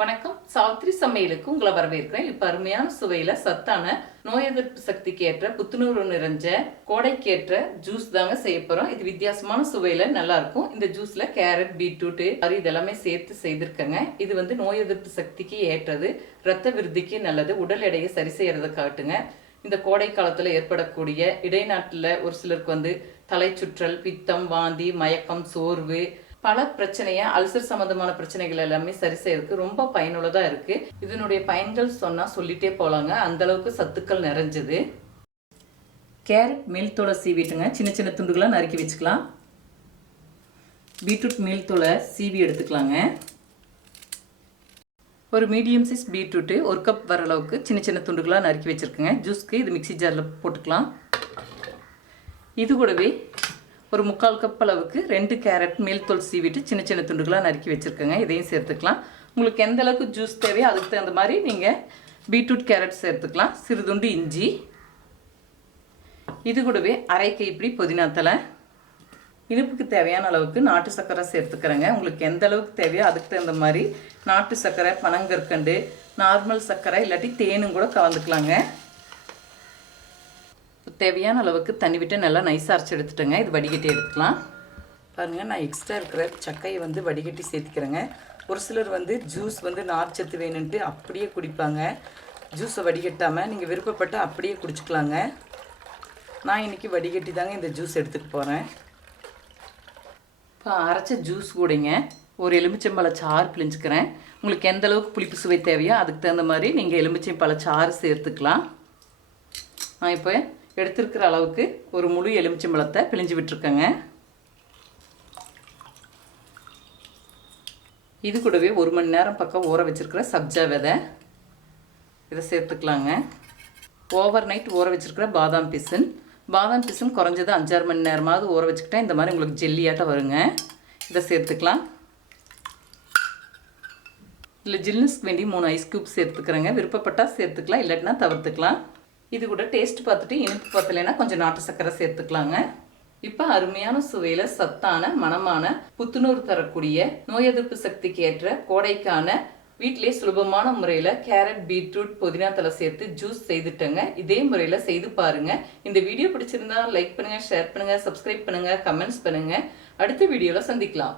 வணக்கம். சாவித்ரி சமையலுக்கு உங்களை வரவேற்கிறேன். இப்போ அருமையான சுவையில் சத்தான நோய் எதிர்ப்பு சக்திக்கு ஏற்ற புத்துணர்வு நிறைஞ்ச கோடைக்கேற்ற ஜூஸ் தாங்க செய்ய போகிறோம் இது வித்தியாசமான சுவையில் நல்லா இருக்கும். இந்த ஜூஸில் கேரட் பீட்ரூட்டு அது இதெல்லாமே சேர்த்து செய்திருக்கேங்க. இது வந்து நோய் எதிர்ப்பு சக்திக்கு ஏற்றது. ரத்த விருத்திக்கு நல்லது. உடல் எடையை சரி செய்கிறத காட்டுங்க. இந்த கோடை காலத்தில் ஏற்படக்கூடிய இடைநாட்டில் ஒரு சிலருக்கு வந்து தலை சுற்றல் பித்தம் வாந்தி மயக்கம் சோர்வு பல பிரச்சனைய அல்சர் சம்பந்தமான பிரச்சனைகள் எல்லாமே சரி செய்யறதுக்கு ரொம்ப பயனுள்ளதா இருக்கு. இதனுடைய பயன்கள் சொன்னா சொல்லிட்டே போலாங்க. அந்த அளவுக்கு சத்துக்கள் நிறைஞ்சது. கேரட் மேல் தூளை சீவிட்டுங்க. சின்ன சின்ன துண்டுகளாக நறுக்கி வச்சுக்கலாம். பீட்ரூட் மேல் தோலை சீவி எடுத்துக்கலாங்க. ஒரு மீடியம் சைஸ் பீட்ரூட்டு ஒரு கப் வர அளவுக்கு சின்ன சின்ன துண்டுகளாக நறுக்கி வச்சுருக்குங்க. ஜூஸ்க்கு இது மிக்ஸி ஜாரில் போட்டுக்கலாம். இது கூடவே ஒரு முக்கால் கப் அளவுக்கு ரெண்டு கேரட் மேல் தோல் சீவிட்டு சின்ன சின்ன துண்டுகளாக நறுக்கி வச்சுருக்கேங்க. இதையும் சேர்த்துக்கலாம். உங்களுக்கு எந்த அளவுக்கு ஜூஸ் தேவையோ அதுக்கு தகுந்த மாதிரி நீங்கள் பீட்ரூட் கேரட் சேர்த்துக்கலாம். சிறுதுண்டு இஞ்சி. இது கூடவே அரை கைப்பிடி புதினா தலை இனிப்புக்கு தேவையான அளவுக்கு நாட்டு சர்க்கரை சேர்த்துக்கிறேங்க. உங்களுக்கு எந்த அளவுக்கு தேவையோ அதுக்கு தகுந்த மாதிரி நாட்டு சர்க்கரை பனங்கற்கண்டு நார்மல் சர்க்கரை இல்லாட்டி தேனும் கூட கலந்துக்கலாங்க. தேவையான அளவுக்கு தண்ணி விட்டு நல்லா நைஸாக அரைச்சி எடுத்துட்டேங்க. இது வடிகட்டி எடுத்துக்கலாம். பாருங்கள் நான் எக்ஸ்ட்ரா இருக்கிற சக்கையை வந்து வடிகட்டி சேர்த்துக்கிறேங்க. ஒரு சிலர் வந்து ஜூஸ் வந்து நார்ச்சத்து வேணுன்ட்டு அப்படியே குடிப்பாங்க. ஜூஸை வடிகட்டாமல் நீங்கள் விருப்பப்பட்டு அப்படியே குடிச்சிக்கலாங்க. நான் இன்றைக்கி வடிகட்டி தாங்க இந்த ஜூஸ் எடுத்துகிட்டு போகிறேன் இப்போ அரைச்ச ஜூஸ் கூடங்க ஒரு எலுமிச்சம்பழ சாறு பிழிஞ்சுக்கிறேன். உங்களுக்கு எந்த அளவுக்கு புளிப்பு சுவை தேவையோ அதுக்கு தகுந்த மாதிரி நீங்கள் எலுமிச்சம்பழ சாறு சேர்த்துக்கலாம். நான் இப்போ எடுத்திருக்கிற அளவுக்கு ஒரு முழு எலுமிச்சம்பழத்தை பிழிஞ்சு விட்டுருக்கேங்க. இது கூடவே ஒரு மணி நேரம் பக்கம் ஊற வச்சுருக்கிற சப்ஜா விதை. இதை சேர்த்துக்கலாங்க. ஓவர் நைட் ஊற வச்சுருக்கிற பாதாம் பிசின். பாதாம் பிசின் குறைஞ்சது அஞ்சாறு மணி நேரமாவது ஊற வச்சுக்கிட்டா இந்த மாதிரி உங்களுக்கு ஜெல்லியாட்டம் வருங்க. இதை சேர்த்துக்கலாம். இல்லை ஜில்னஸ்க்கு வேண்டி மூணு ஐஸ் க்யூப் சேர்த்துக்கிறேங்க. விருப்பப்பட்டால் சேர்த்துக்கலாம் இல்லாட்டினா தவிர்த்துக்கலாம். இது கூட டேஸ்ட் பார்த்துட்டு இனிப்பு பத்தலைன்னா கொஞ்சம் நாட்டு சர்க்கரை சேர்த்துக்கலாங்க. இப்போ அருமையான சுவையில் சத்தான மனமான புத்துணர்வு தரக்கூடிய நோய் எதிர்ப்பு சக்திக்கு ஏற்ற கோடைக்கான வீட்டிலே சுலபமான முறையில் கேரட் பீட்ரூட் புதினா தலை சேர்த்து ஜூஸ் செய்துட்டேங்க. இதே முறையில் செய்து பாருங்க. இந்த வீடியோ பிடிச்சிருந்தா லைக் பண்ணுங்க ஷேர் பண்ணுங்க சப்ஸ்கிரைப் பண்ணுங்க கமெண்ட்ஸ் பண்ணுங்க. அடுத்த வீடியோவில் சந்திக்கலாம்.